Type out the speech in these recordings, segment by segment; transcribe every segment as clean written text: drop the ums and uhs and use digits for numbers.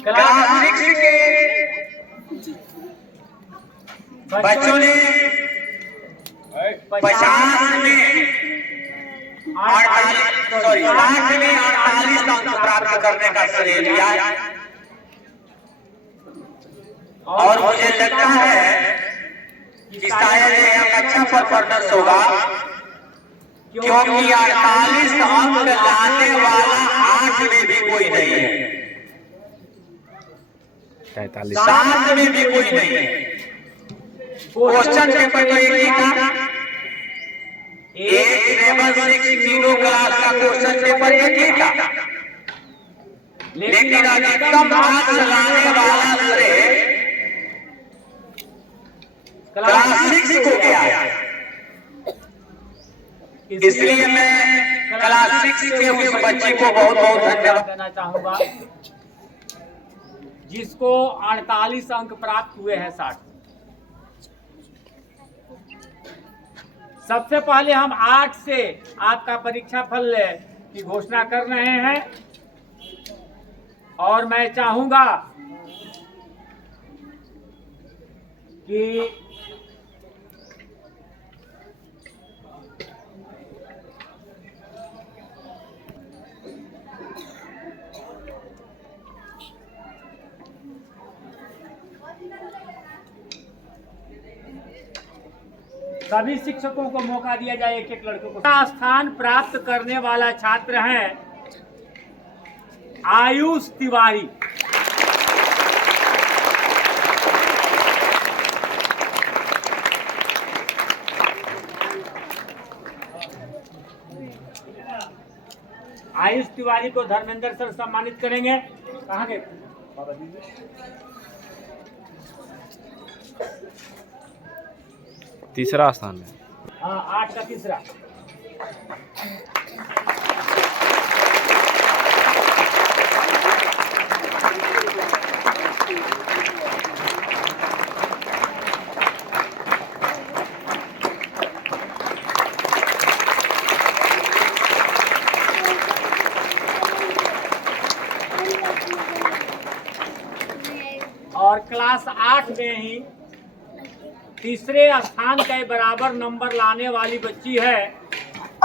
Class 6 के बच्चों ने 50 में 60 में 48 अंक प्राप्त करने का श्रेय लिया और मुझे लगता है कि शायद यह अच्छा परफॉर्मेंस होगा, क्योंकि 48 अंक लाने वाला 8 में भी कोई नहीं है, 7 में भी कोई नहीं है। क्वेश्चन पेपर तो एक ही था, एक लेवल 6 तीनों क्लास का क्वेश्चन पेपर एक ही था, लेकिन अधिकतम अंक लाने वाला श्रेय क्लास 6 को गया है। इसलिए मैं क्लास 6 के उस बच्चे को बहुत बहुत धन्यवाद देना चाहूंगा जिसको 48 अंक प्राप्त हुए हैं 60। सबसे पहले हम 8 से आपका परीक्षा फल की घोषणा कर रहे हैं और मैं चाहूंगा कि सभी शिक्षकों को मौका दिया जाए, एक एक लड़के को। स्थान प्राप्त करने वाला छात्र है आयुष तिवारी। आयुष तिवारी को धर्मेंद्र सर सम्मानित करेंगे। कहाँ गए बाबा जी? तीसरा स्थान है। हाँ, 8 का तीसरा। और क्लास 8 में ही तीसरे स्थान के बराबर नंबर लाने वाली बच्ची है,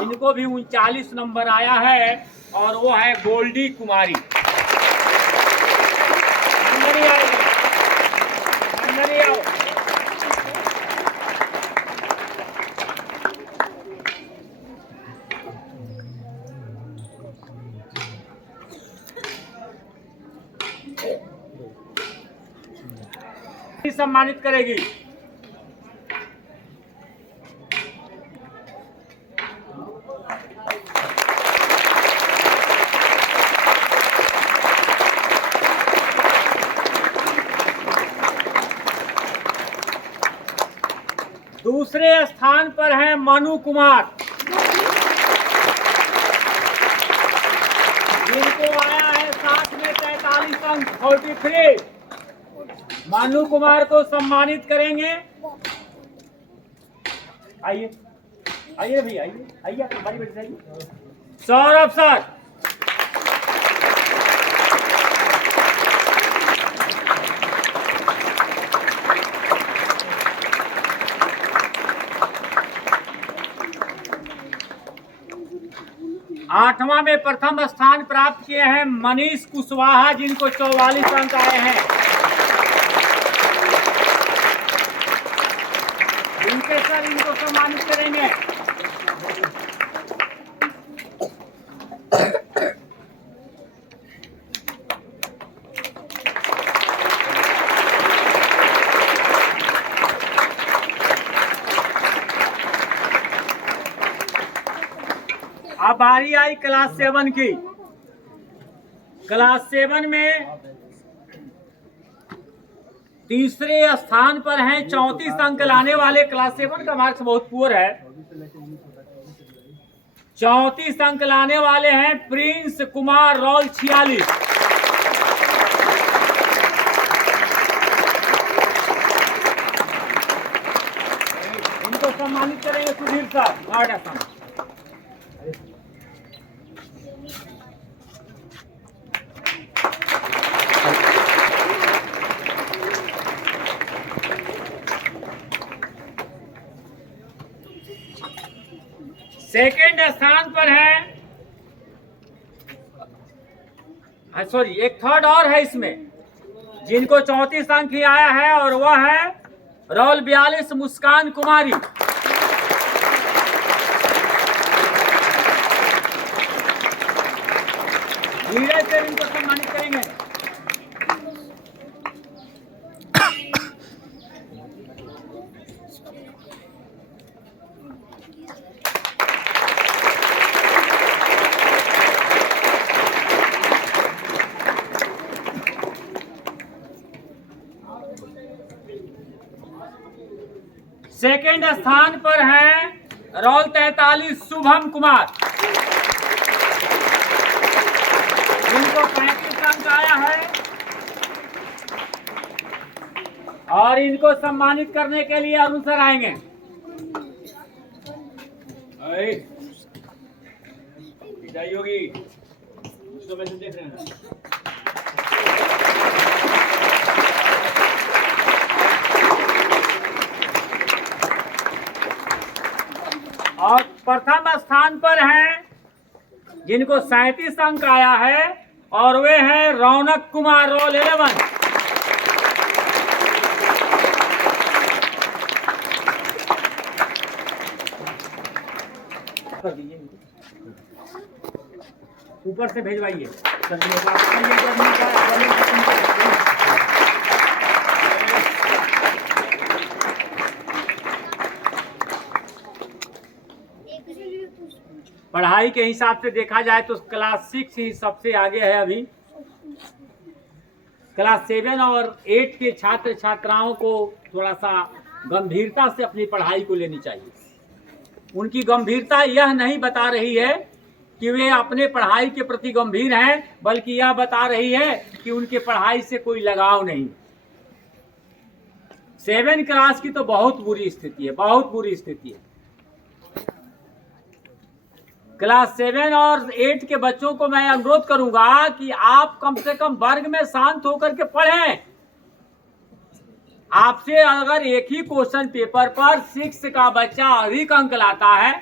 इनको भी 39 नंबर आया है और वो है गोल्डी कुमारी। आओ। सम्मानित करेगी। दूसरे स्थान पर है मनु कुमार, जिनको आया है 60 में 43 अंक 43। मनु कुमार को सम्मानित करेंगे। आइए आइए भैया, आइए आइए, हमारी बेटी आइए। सौरभ सर। आठवां में प्रथम स्थान प्राप्त किए हैं मनीष कुशवाहा, जिनको 44 अंक आए हैं। इनके सर इनको सम्मानित करेंगे। अब बारी आई क्लास 7 की। क्लास 7 में तीसरे स्थान पर हैं 34 अंक लाने वाले। क्लास 7 का मार्क्स बहुत पुअर है। 34 अंक लाने वाले हैं प्रिंस कुमार, रोल 46। इनको सम्मानित करेंगे सुधीर साहब, नोएडा साहब। सेकंड स्थान पर है, सॉरी एक थर्ड और है इसमें, जिनको 34 अंक ही आया है, और वह है रोल 42 मुस्कान कुमारी। धीरज से इनको सम्मानित करेंगे। सेकंड स्थान पर है रोल 43 शुभम कुमार, जिनको 35 अंक आया है, और इनको सम्मानित करने के लिए अरुण सर आएंगे। होगी उसको मैसेज देख रहे हैं। और प्रथम स्थान पर हैं जिनको 37 अंक आया है, और वे हैं रौनक कुमार रोल 11। ऊपर से भेजवाइए। पढ़ाई के हिसाब से देखा जाए तो क्लास 6 ही सबसे आगे है। अभी क्लास 7 और 8 के छात्र छात्राओं को थोड़ा सा गंभीरता से अपनी पढ़ाई को लेनी चाहिए। उनकी गंभीरता यह नहीं बता रही है कि वे अपने पढ़ाई के प्रति गंभीर हैं, बल्कि यह बता रही है कि उनके पढ़ाई से कोई लगाव नहीं। 7 क्लास की तो बहुत बुरी स्थिति है, बहुत बुरी स्थिति है। क्लास 7 और 8 के बच्चों को मैं अनुरोध करूंगा कि आप कम से कम वर्ग में शांत होकर के पढ़ें। आपसे अगर एक ही क्वेश्चन पेपर पर 6 का बच्चा अधिक अंक लाता है,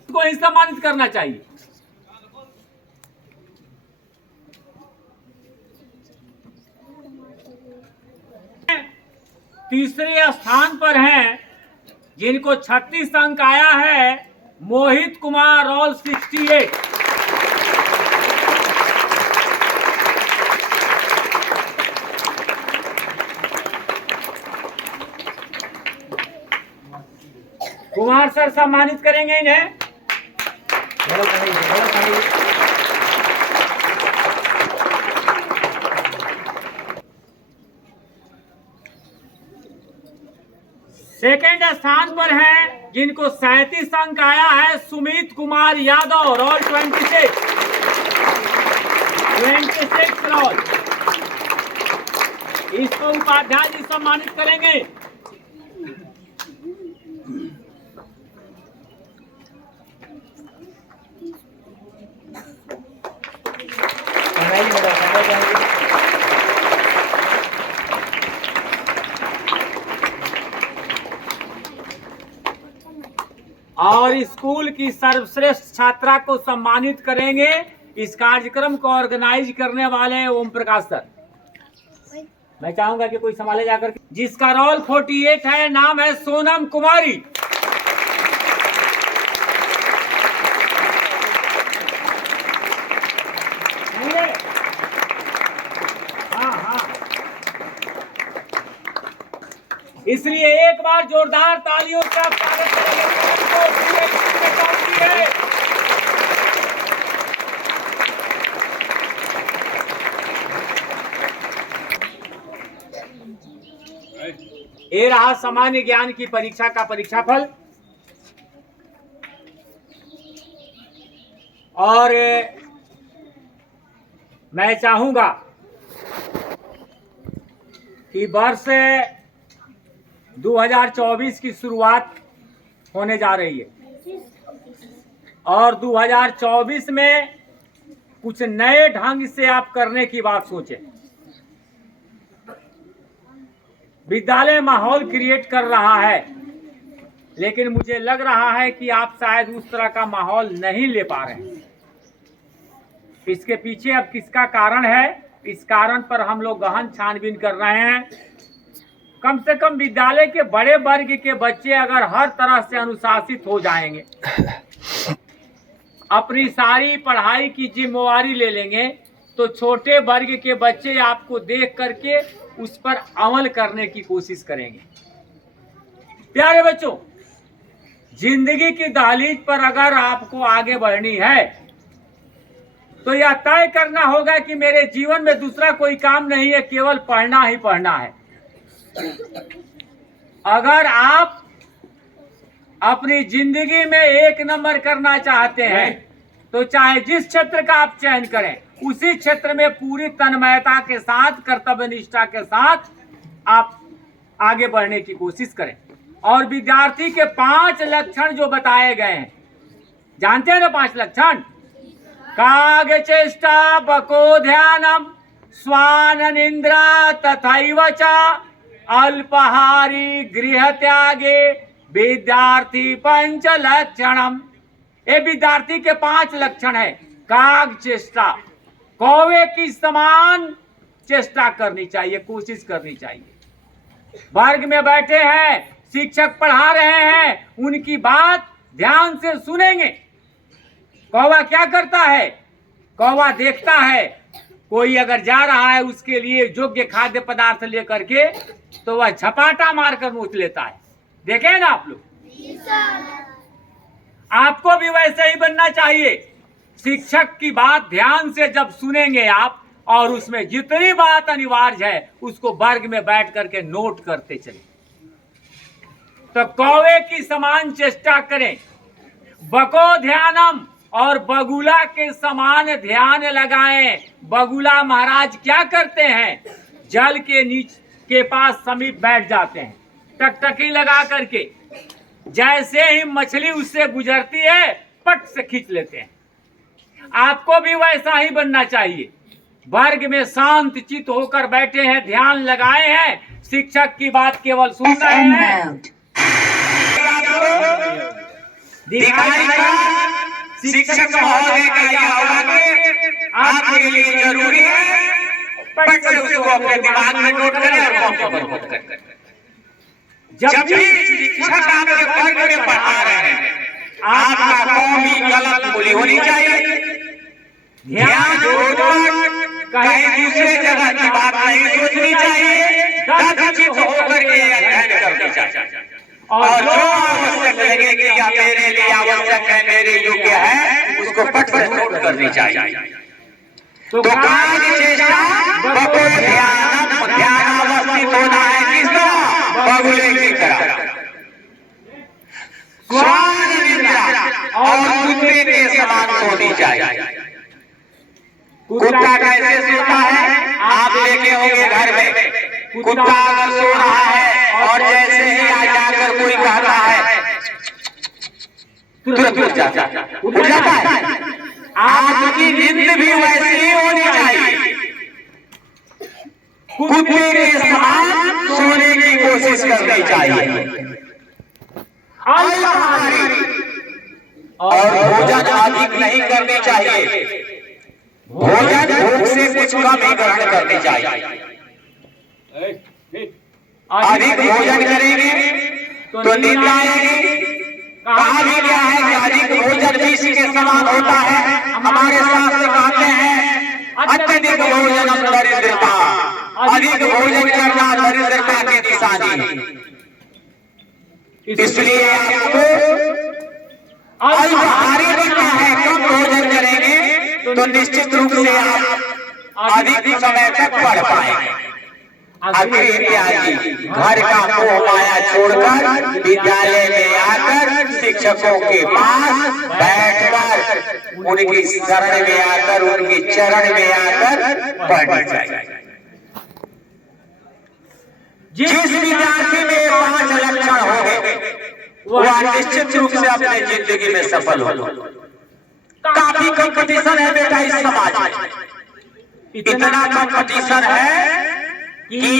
उसको ही सम्मानित करना चाहिए। तीसरे स्थान पर हैं जिनको 36 अंक आया है, मोहित कुमार रोल 68। कुमार सर सम्मानित करेंगे इन्हें। सेकेंड स्थान पर है जिनको 37 अंक आया है, सुमित कुमार यादव रोल 26 रोल। इसको उपाध्याय जी सम्मानित करेंगे। और स्कूल की सर्वश्रेष्ठ छात्रा को सम्मानित करेंगे। इस कार्यक्रम को ऑर्गेनाइज करने वाले ओम प्रकाश सर। मैं चाहूंगा कि कोई संभाले जाकर के, जिसका रोल 48 है, नाम है सोनम कुमारी। इसलिए एक बार जोरदार तालियों का स्वागत करेंगे। ये रहा सामान्य ज्ञान की परीक्षा का परीक्षाफल। और मैं चाहूंगा कि वर्ष 2024 की शुरुआत होने जा रही है, और 2024 में कुछ नए ढंग से आप करने की बात सोचें। विद्यालय माहौल क्रिएट कर रहा है लेकिन मुझे लग रहा है कि आप शायद उस तरह का माहौल नहीं ले पा रहे हैं। इसके पीछे अब किसका कारण है, इस कारण पर हम लोग गहन छानबीन कर रहे हैं। कम से कम विद्यालय के बड़े वर्ग के बच्चे अगर हर तरह से अनुशासित हो जाएंगे, अपनी सारी पढ़ाई की जिम्मेवारी ले लेंगे, तो छोटे वर्ग के बच्चे आपको देख करके उस पर अमल करने की कोशिश करेंगे। प्यारे बच्चों, जिंदगी की दहलीज पर अगर आपको आगे बढ़नी है तो यह तय करना होगा कि मेरे जीवन में दूसरा कोई काम नहीं है, केवल पढ़ना ही पढ़ना है। अगर आप अपनी जिंदगी में एक नंबर करना चाहते हैं तो चाहे जिस क्षेत्र का आप चयन करें, उसी क्षेत्र में पूरी तन्मयता के साथ, कर्तव्य निष्ठा के साथ आप आगे बढ़ने की कोशिश करें। और विद्यार्थी के 5 लक्षण जो बताए गए हैं, जानते हैं ना 5 लक्षण? काग चेष्टा, बको ध्यानम, स्वान निंद्रा तथैव च अल्पहारी गृह त्यागे विद्यार्थी 5 लक्षणम। ये विद्यार्थी के 5 लक्षण है। काग चेष्टा, कौवे की समान चेष्टा करनी चाहिए, कोशिश करनी चाहिए। वर्ग में बैठे हैं, शिक्षक पढ़ा रहे हैं, उनकी बात ध्यान से सुनेंगे। कौवा क्या करता है? कौवा देखता है कोई अगर जा रहा है उसके लिए योग्य खाद्य पदार्थ लेकर के, तो वह झपाटा मारकर नोच लेता है। देखे ना आप लोग? आपको भी वैसे ही बनना चाहिए। शिक्षक की बात ध्यान से जब सुनेंगे आप, और उसमें जितनी बात अनिवार्य है उसको वर्ग में बैठ करके नोट करते चले, तो कौवे की समान चेष्टा करें। बको ध्यानम, और बगुला के समान ध्यान लगाएं। बगुला महाराज क्या करते हैं? जल के नीचे के पास समीप बैठ जाते हैं, टकटकी लगा करके। जैसे ही मछली उससे गुजरती है, पट से खींच लेते हैं। आपको भी वैसा ही बनना चाहिए। वर्ग में शांत चित्त होकर बैठे हैं, ध्यान लगाए हैं, शिक्षक की बात केवल सुन रहे हैं। शिक्षक महोदय का यह अवलोकन आपके लिए जरूरी है। पट से उसको अपने दिमाग में नोट करें और कॉपी पर नोट करें। जब भी शिक्षक आपके वर्ग में पढ़ा रहे हैं, आपका कॉपी कलम खुली होनी चाहिए। ध्यान छोड़कर कहीं दूसरे जगह की बात नहीं सोचनी चाहिए। दक्षित होकर के अध्ययन करनी चाहिए। और जो आवश्यक लगे कि यह मेरे लिए आवश्यक है, मेरे योग्य है, उसको पट से नोट करनी चाहिए। तो काग चेष्टा, बको ध्यानम, ध्यानावस्थित होना है किस तरह? बगुले की तरह। स्वान निद्रा, और कुत्ते के समान सोनी चाहिए। कुत्ता कैसे सोता है? आप देखे होंगे घर में, कुत्ता अगर सो रहा है और जैसे ही आ जाकर कोई कहता है, तुरंत उठ जाता है। आपकी नींद भी वैसी ही होनी चाहिए। कुत्ते के समान सोने की कोशिश करनी चाहिए। और भोजन अधिक नहीं करनी चाहिए। भोजन भूख से कुछ कम ही ग्रहण करनी चाहिए। अधिक भोजन करेंगे तो नींद आएगी। कहा भी गया है कि अधिक भोजन विष के समान होता है। हमारे शास्त्र कहते हैं अत्यधिक भोजन दरिद्रता, अधिक भोजन करना दरिद्रता की निशानी है। इसलिए आपको अल्पाहारी बनना है। कम भोजन करेंगे तो निश्चित रूप से आप अधिक समय तक पढ़ पाएंगे। घर का मोह माया छोड़कर विद्यालय में आकर शिक्षकों के पास बैठकर, उनकी शरण में आकर, उनके चरण में आकर पढ़ना चाहिए। जिस विद्यार्थी में 5 लक्षण होंगे वह निश्चित रूप से अपने जिंदगी में सफल हो। काफी कंपटीशन है बेटा इस समाज में, इतना कंपटीशन है कि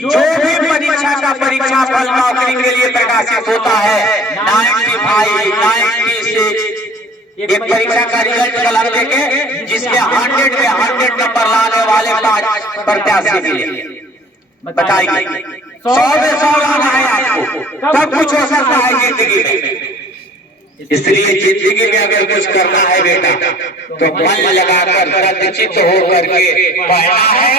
जो भी परीक्षा का परीक्षा फल नौकरी के लिए प्रकाशित होता है 95, 96 एक परीक्षा का रिजल्ट कलम देके जिसमें 100 में 100 नंबर लाने वाले 5 प्रत्याशी मिले। बताइए 100 में 100 लाना है आपको, तब कुछ हो सकता है जिंदगी में। इसलिए जिंदगी में अगर कुछ करना है बेटा तो मन लगाकर सचित होकर के पढ़ना है।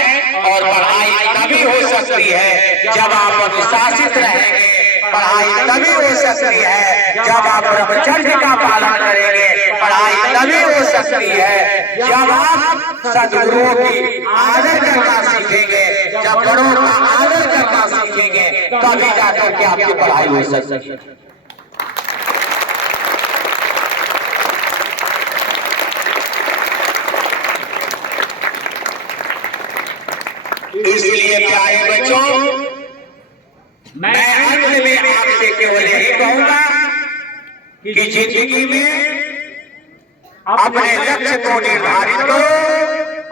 और पढ़ाई तभी हो सकती है जब आप अनुशासित रहेंगे, पढ़ाई तभी हो सकती है जब आप ब्रह्मचर्य का पालन करेंगे, पढ़ाई तभी हो सकती है जब आप सद्गुरुओं की आदर करना सीखेंगे, जब बड़ों का आदर करना सीखेंगे तभी जाकर के आपकी पढ़ाई हो सकती है। इसलिए प्यारे बच्चों, मैं अंत में आपसे केवल यही कहूंगा कि जिंदगी में अपने लक्ष्य को निर्धारित करो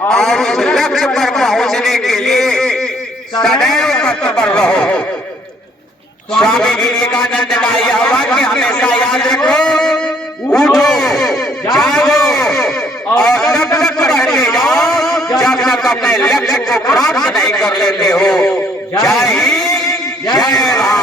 और उस लक्ष्य पर पहुंचने के लिए सदैव तत्पर रहो। स्वामी विवेकानंद का यह वाक्य हमेशा याद रखो, उठो, जागो और तब तक पढ़ते जाओ जब तक अपने लक्ष्य को प्राप्त नहीं कर लेते हो। जय हिंद, जय भारत।